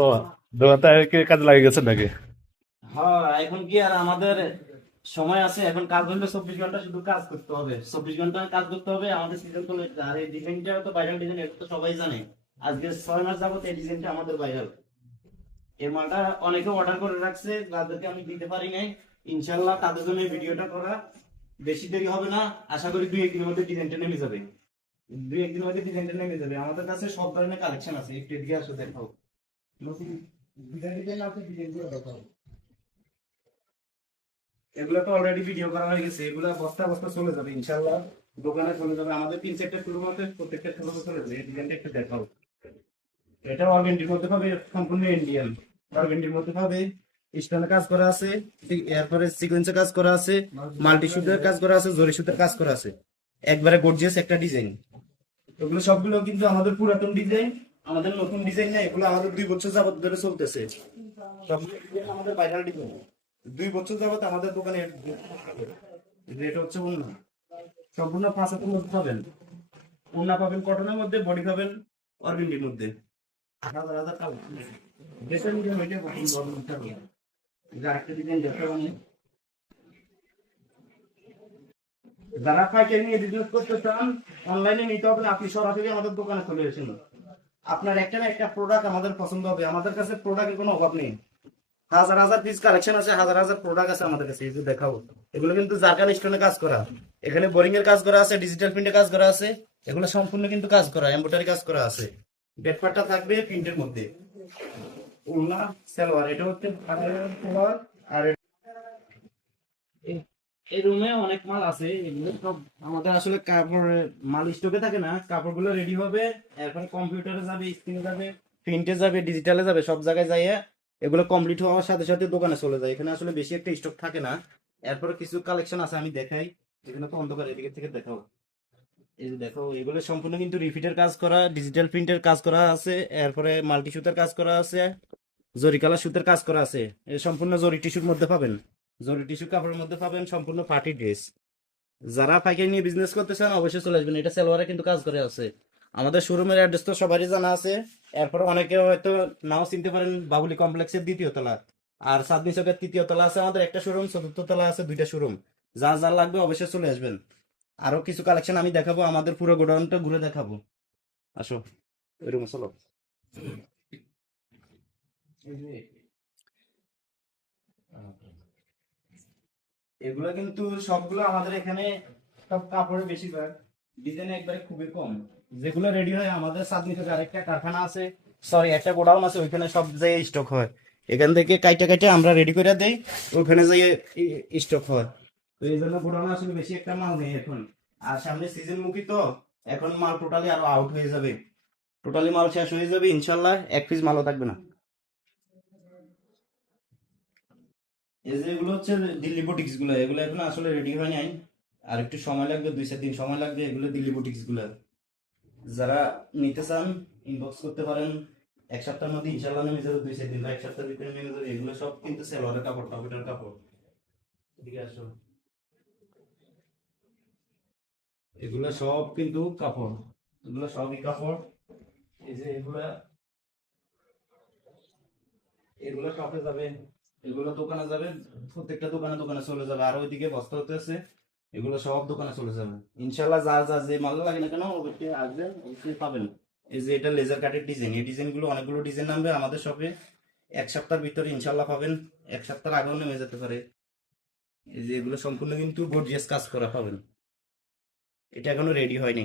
বাবা দোকানটা কাজে লাগে গেছে নাকি? হ্যাঁ, এখন কি আর আমাদের সময় আছে? এখন কাজ হলে 24 ঘন্টা শুধু কাজ করতে হবে, 24 ঘন্টা কাজ করতে হবে। আমাদের সিজন চলে যাচ্ছে। আর এই ডিজাইনটা তো ভাইরাল ডিজাইন, এটা তো সবাই জানে। আজকে 6 মাস যাবত এই ডিজাইনটা আমাদের ভাইরাল। এই মালটা অনেকে অর্ডার করে রাখছে, যাদেরকে আমি দিতে পারি নাই। ইনশাল্লাহ তাদের জন্য এই ভিডিওটা করা। বেশি দেরি হবে না, আশা করি 2-1 দিনের মধ্যে ডিজাইনটা নেমে যাবে। 2-1 দিনের মধ্যে ডিজাইনটা নেমে যাবে। আমাদের কাছে সব ধরনের কালেকশন আছে, একটু এদিকে আসো দেখাও। নতুন ডিজাইন ডিজাইন আছে, ডিজাইনগুলো দেখাও। এগুলো তো অলরেডি ভিডিও করা হয়ে গেছে, এগুলো বস্তা বস্তা চলে যাবে ইনশাআল্লাহ। দোকানে চলে যাবে, আমাদের 3-4টা শোরুম আছে, প্রত্যেকটা শোরুমে চলে যাবে। এই ডিজাইনটা একটু দেখাও। এটা অর্গেন্ডির মধ্যে পাবে, সম্পূর্ণ ইন্ডিয়ান। অর্গেন্ডির মধ্যে পাবে, স্টোনের কাজ করা আছে, এরপরে সিকোয়েন্সের কাজ করা আছে, মাল্টি সুতার কাজ করা আছে, জরি সুতার কাজ করা আছে। একবারে গর্জিয়াস একটা ডিজাইন। এগুলো সবগুলো কিন্তু আমাদের পুরাতন ডিজাইন, আমাদের নতুন ডিজাইন না। এগুলো আমাদের 2 বছর যাবত ধরে চলতেছে। সবগুলো ডিজাইন আমাদের ভাইরাল ডিজাইন। 2 বছর যাবত আমাদের দোকানে রেট হচ্ছে উন্না। সম্পূর্ণ 5 হাতের মধ্যে পাবেন। উন্না পাবেন কটনের মধ্যে, বডি পাবেন অর্গেন্ডির মধ্যে। হাজার হাজার টাকা দেশের ডিজাইন ওইটা কখন বড় থাকবে। যা একটা ডিজাইন দেখতে পাবেন। যারা পাইকারি নিয়ে বিজনেস করতে চান, অনলাইনে নিতে হবে না, আপনি সরাসরি আমাদের দোকানে চলে এসেছেন। আপনার একটা না একটা প্রোডাক্ট আমাদের পছন্দ হবে। আমাদের কাছে প্রোডাক্টের কোনো অভাব নেই। হাজার হাজার পিস কালেকশন আছে, হাজার হাজার প্রোডাক্ট আছে আমাদের কাছে। এই যে দেখাবো, এগুলো কিন্তু জারকান স্টোনে কাজ করা। এখানে বোরিং এর কাজ করা আছে, ডিজিটাল প্রিন্টে কাজ করা আছে। এগুলো সম্পূর্ণ কিন্তু কাজ করা, এমব্রয়ডারি কাজ করা আছে। ব্যাকপার্টটা থাকবে প্রিন্টের মধ্যে। উলনা সালোয়ার, এটা হচ্ছে সালোয়ার। আর এই রুমে অনেক মাল আছে, এগুলো সব আমাদের আসলে কাপড় মাল স্টকে থাকে না। কাপড়গুলো রেডি হবে, এরপর কম্পিউটারে যাবে, স্ক্রিনে যাবে, প্রিন্টে যাবে, ডিজিটালে যাবে, সব জায়গায় যাইয়ে এগুলো কমপ্লিট হওয়ার সাথে সাথে দোকানে চলে যায়। এখানে আসলে বেশি একটা স্টক থাকে না। এরপরে কিছু কালেকশন আছে, আমি দেখাই। এখানে তো অন্ধকার, এদিকে থেকে দেখাও। এই যে দেখো, এগুলো সম্পূর্ণ কিন্তু রিফিটের কাজ করা, ডিজিটাল প্রিন্টের কাজ করা আছে। এরপরে মাল্টি সুতার কাজ করা আছে, জরি কালার সুতার কাজ করা আছে। এই সম্পূর্ণ জরি টিস্যুর মধ্যে পাবেন, জরি টিস্যু কাপড়ের মধ্যে পাবেন, সম্পূর্ণ পার্টি ড্রেস। যারা পাইকারি নিয়ে বিজনেস করতে চান অবশ্যই চলে আসবেন। এটা সালোয়ারে কিন্তু কাজ করে আছে। আমাদের শোরুমের অ্যাড্রেস তো সবারই জানা আছে। এরপর অনেকে হয়তো নাও চিনতে পারেন, বাবুলি কমপ্লেক্সের 2য় তলা। আর চাঁদনি চকের 3য় তলা আছে আমাদের একটা শোরুম, 4র্থ তলা আছে 2টা শোরুম। যা যা লাগবে অবশ্যই চলে আসবেন। আরো কিছু কালেকশন আমি দেখাবো, আমাদের পুরো গোডাউনটা ঘুরে দেখাবো। আসো, ওই রুমে চলো। এই যে, এগুলো কিন্তু সবগুলো আমাদের এখানে সব কাপড়ের বেশিরভাগ ডিজাইন একবারে খুবই কম। যেগুলো রেডি হয় আমাদের চাঁদনি থেকে আরেকটা কারখানা আছে, সরি একটা গোডাউন আছে, ওইখানে সব জায়গায় স্টক হয়। এখান থেকে কাইটা কাইটা আমরা রেডি করে দেই, ওইখানে যাই স্টক হয়। তো এই জন্য গোডাউন আসলে বেশি একটা মাল নেই এখন। আর সামনে সিজন মুখী তো, এখন মাল টোটালি আরো আউট হয়ে যাবে। টোটালি মাল শেষ হয়ে যাবে ইনশাল্লাহ, এক পিস মালও থাকবে না। এই যে এগুলো হচ্ছে দিল্লি বুটিক্স গুলো, এগুলো এখন আসলে রেডি হয় নাই। আর একটু সময় লাগবে, 2-4 দিন সময় লাগবে। এগুলো দিল্লি বুটিক্স গুলো যারা নিতে চান ইনবক্স করতে পারেন। এক সপ্তাহের মধ্যে ইনশাল্লাহ নেমে যাবে, 2-4 দিন বা এক সপ্তাহের ভিতরে নেমে যাবে। এগুলো সব কিন্তু সেলোয়ারের কাপড়, টপেটার কাপড়। এদিকে আসো, এগুলো সব কিন্তু কাপড়, এগুলো সবই কাপড়। এই যে এগুলা, এগুলো শপে যাবে, এগুলো দোকানে যাবে, প্রত্যেকটা দোকানে দোকানে চলে যাবে। আর ওইদিকে বস্তা হতেছে, এগুলো সব দোকানে চলে যাবে ইনশাল্লাহ। যা যা যে মাল লাগে না কেন অবশ্যই আসবেন, অবশ্যই পাবেন। এই যে এটা লেজার কাটের ডিজাইন, এই ডিজাইন গুলো অনেকগুলো ডিজাইন নামবে আমাদের শপে। এক সপ্তাহের ভিতরে ইনশাল্লাহ পাবেন, এক সপ্তাহ আগেও নেমে যেতে পারে। এই যে এগুলো সম্পূর্ণ কিন্তু গর্জিয়াস কাজ করা পাবেন, এটা এখনো রেডি হয়নি।